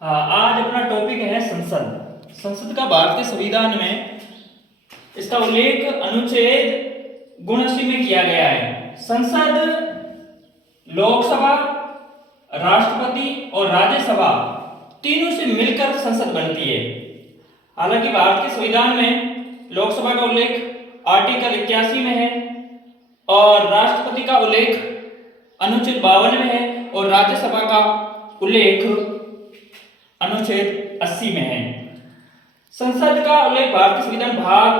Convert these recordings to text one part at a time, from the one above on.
हाँ, आज अपना टॉपिक है संसद। संसद का भारतीय संविधान में इसका उल्लेख अनुच्छेद 79 में किया गया है। संसद लोकसभा, राष्ट्रपति और राज्यसभा तीनों से मिलकर संसद बनती है। हालांकि भारत के संविधान में लोकसभा का उल्लेख आर्टिकल 81 में है और राष्ट्रपति का उल्लेख अनुच्छेद 52 में है और राज्यसभा का उल्लेख अनुच्छेद 80 में है। संसद का उल्लेख भारतीय संविधान भाग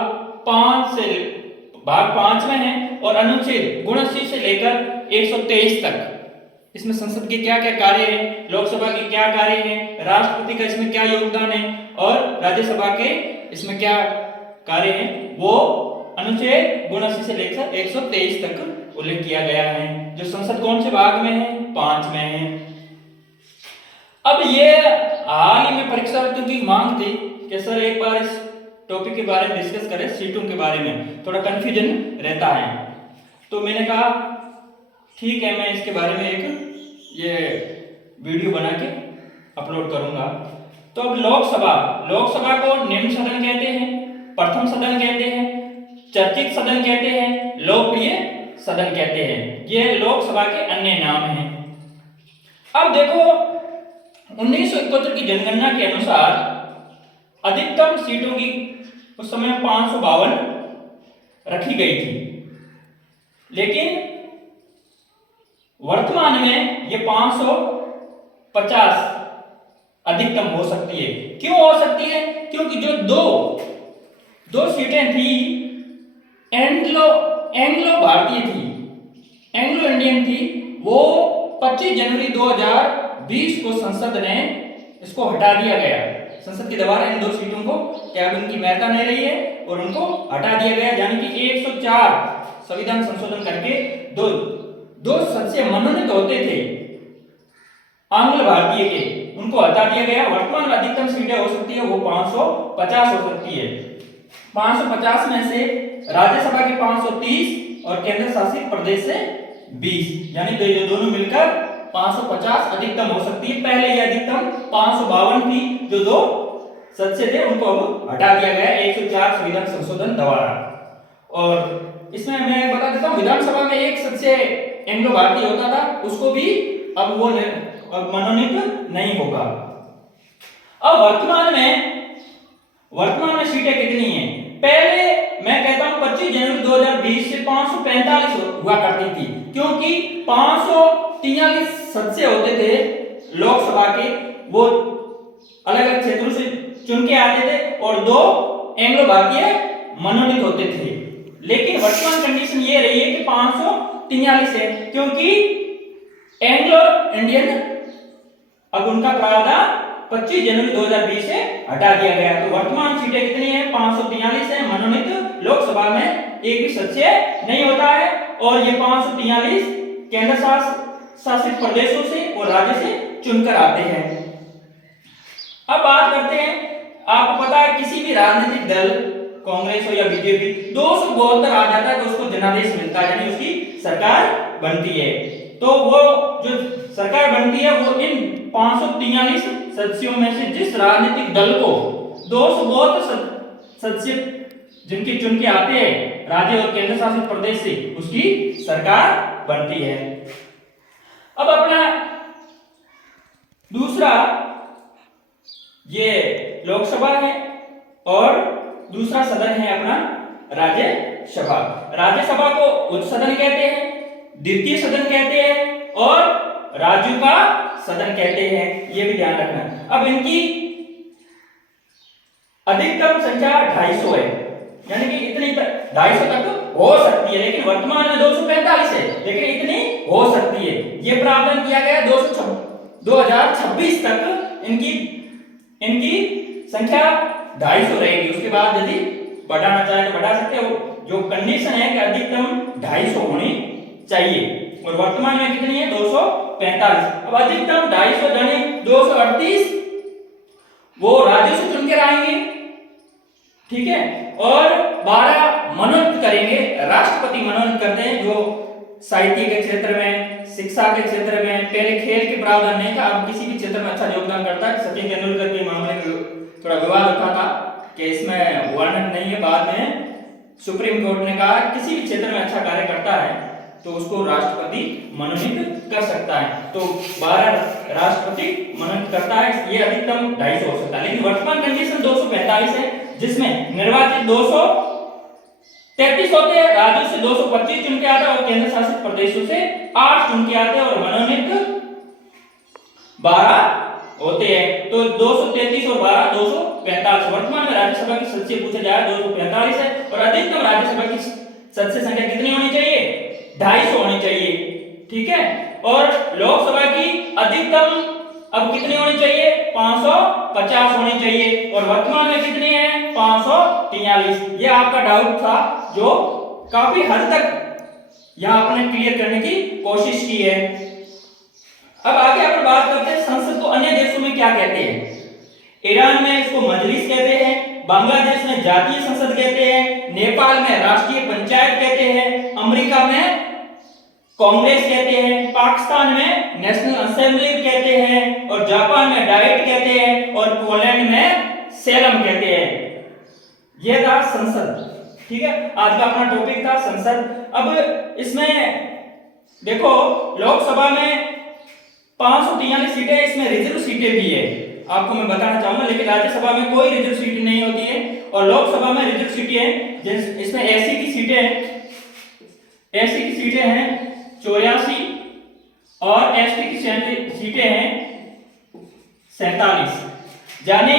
5 में है और अनुच्छेद 79 से लेकर 123 तक। इसमें संसद के क्या क्या कार्य हैं, लोकसभा के क्या कार्य हैं, राष्ट्रपति का इसमें क्या योगदान है और राज्यसभा के इसमें क्या कार्य हैं, वो अनुच्छेद 79 से लेकर 123 तक उल्लेख किया गया है। जो संसद कौन से भाग में है? 5 में है। अब ये हाल ही में परीक्षार्थियों की मांग थी कि सर एक बार इस टॉपिक के बारे में डिस्कस करें, सीटों के बारे में थोड़ा कंफ्यूजन रहता है। तो मैंने कहा ठीक है, मैं इसके बारे में एक ये वीडियो बना के अपलोड करूंगा। तो अब लोकसभा को निम्न सदन कहते हैं, प्रथम सदन कहते हैं, चर्चित सदन कहते हैं, लोकप्रिय सदन कहते हैं। ये लोकसभा के अन्य नाम हैं। अब देखो 1971 की जनगणना के अनुसार अधिकतम सीटों की उस समय 552 रखी गई थी, लेकिन वर्तमान में ये 550 अधिकतम हो सकती है। क्यों हो सकती है? क्योंकि जो दो सीटें थी एंग्लो भारतीय थी, एंग्लो इंडियन थी, वो 25 जनवरी 2020 को संसद ने इसको हटा दिया गया। संसद के द्वारा इन 2 सीटों को क्या उनकी महत्ता नहीं रही है और उनको हटा दिया गया। यानी कि 104 संविधान संशोधन करके दो सदस्य मनोनीत होते थे आंग्ल भारतीय के, उनको हटा दिया गया। वर्तमान में अधिकतम सीटें हो सकती है वो 550 हो सकती है। 550 में से राज्यसभा के 530 और केंद्र शासित प्रदेश से 20, यानी तो दोनों मिलकर 550 अधिकतम हो सकती है। पहले ये अधिकतम 552 थी, जो 2 सदस्य थे उनको अब हटा दिया गया 104 संविधान संशोधन द्वारा। और इसमें मैं बता देता हूं, विधानसभा में एक सदस्य एंग्लो भारतीय होता था, उसको भी अब वो मनोनीत नहीं होगा। अब वर्तमान में सीटें कितनी हैं? पहले मैं कहता हूं 25 जनवरी 2020 से 545 हुआ करती थी, क्योंकि 543 सदस्य होते थे लोकसभा के, वो अलग अलग क्षेत्रों से चुन के आते थे और 2 एंग्लो भारतीय मनोनीत होते थे। लेकिन वर्तमान कंडीशन ये रही है कि 543 है, क्योंकि एंग्लो इंडियन अब उनका प्रावधान 25 जनवरी 2020 से हटा दिया गया। तो वर्तमान सीटें कितनी है? 543 है मनोनीत। लोकसभा में एक भी सदस्य नहीं होता है और ये 543 केंद्र शासित प्रदेशों से और राज्य से चुनकर आते हैं। अब बात करते हैं, आपको पता है किसी भी राजनीतिक दल, कांग्रेस हो या बीजेपी, 272 आ जाता है तो उसको जनादेश मिलता है, यानी उसकी सरकार बनती है। तो वो जो सरकार बनती है वो इन 543 सदस्यों में से जिस राजनीतिक दल को 272 सदस्य जिनके चुन के आते हैं राज्य और केंद्र शासित प्रदेश से, उसकी सरकार बनती है। अब अपना दूसरा ये लोकसभा है और दूसरा सदन है अपना राज्यसभा। राज्यसभा को उच्च सदन कहते हैं, द्वितीय सदन कहते हैं और राज्यों का सदन कहते हैं, ये भी ध्यान रखना। अब इनकी अधिकतम संख्या 250 है, यानी कि इतनी 250 तक हो सकती है, लेकिन वर्तमान में 245 है, लेकिन इतनी हो सकती है। ये प्रावधान किया गया 2026 तक इनकी संख्या 250 रहेगी। उसके बाद यदि बढ़ाना चाहे तो बढ़ा सकते हो। जो कंडीशन है कि अधिकतम 250 होनी चाहिए और वर्तमान में कितनी है? 245। अब अधिकतम 250 यानी 238 वो राज्यों से चुनकर आएंगे, ठीक है, और 12 मनोनीत करेंगे, राष्ट्रपति मनोनीत करते हैं, जो साहित्य के क्षेत्र में, शिक्षा के क्षेत्र में, पहले खेल के प्रावधान नहीं था, अब किसी भी क्षेत्र में अच्छा योगदान करता है। सचिन तेंदुलकर के मामले में थोड़ा विवाद उठा था कि इसमें वर्णन नहीं है, बाद में सुप्रीम कोर्ट ने कहा किसी भी क्षेत्र में अच्छा कार्य करता है तो उसको राष्ट्रपति मनोनीत कर सकता है। तो 12 राष्ट्रपति मनोनीत करता है, ये अधिकतम 250 हो सकता है। लेकिन वर्तमान कंडीशन 245 है, जिसमें निर्वाचित 233 होते हैं, राज्यों से 225 चुन के आते हैं और केंद्र शासित प्रदेशों से 8 चुन के आते हैं और मनोनीत 12 होते हैं। तो 233 और 12 245। वर्तमान में राज्यसभा की सदस्य पूछे जाए 245 है और अधिकतम राज्यसभा की सदस्य संख्या कितनी होनी चाहिए? 250 होनी चाहिए, ठीक है। और लोकसभा की अधिकतम अब कितनी होनी चाहिए? 550 होनी चाहिए और वर्तमान में कितनी है? 543। ये आपका डाउट था जो काफी हद तक यहां आपने क्लियर करने की कोशिश की है। अब आगे अपन बात करते हैं संसद को अन्य देशों में क्या कहते हैं। ईरान में इसको मजलिस कहते हैं, बांग्लादेश में जातीय संसद कहते हैं, नेपाल में राष्ट्रीय पंचायत कहते हैं, अमेरिका में कांग्रेस कहते हैं, पाकिस्तान में नेशनल असेंबली कहते हैं और जापान में डाइट कहते हैं और पोलैंड में सेलम कहते हैं। यह था संसद, ठीक है। आज का अपना टॉपिक था संसद। अब इसमें देखो लोकसभा में 543 सीटें, इसमें रिजर्व सीटें भी है, आपको मैं बताना चाहूंगा। लेकिन राज्यसभा में कोई रिजर्व सीट नहीं होती है और लोकसभा में रिजर्व सीटें हैं। इसमें एससी की सीटें हैं, एससी की सीटें हैं 84 और एसटी की सीटें हैं 47। यानी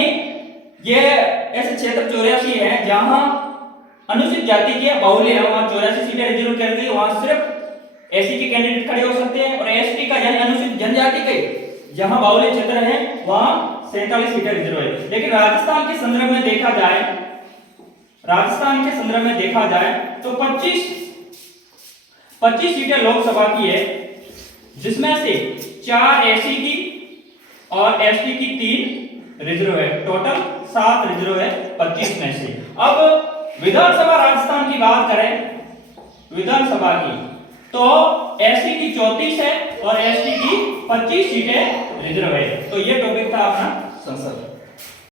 ये ऐसे क्षेत्र 84 है जहां अनुसूचित जाति के बाहुल्य है, वहां 84 सीटें रिजर्व कर दी, वहां सिर्फ एससी के कैंडिडेट खड़े हो सकते हैं और एसटी का यानी अनुसूचित जनजाति के जहां बाहुल्य क्षेत्र है वहां 47 सीटें रिजर्व है। लेकिन राजस्थान के संदर्भ में देखा जाए, राजस्थान के संदर्भ में देखा जाए तो 25 सीटें लोकसभा की है, जिसमें से 4 एससी की और एसटी की 3 रिजर्व है। टोटल 7 रिजर्व है 25 में से। अब विधानसभा राजस्थान की बात करें, विधानसभा की, तो एससी की 34 है और एसटी की 25 सीटें रिजर्व है। तो ये टॉपिक था अपना संसद।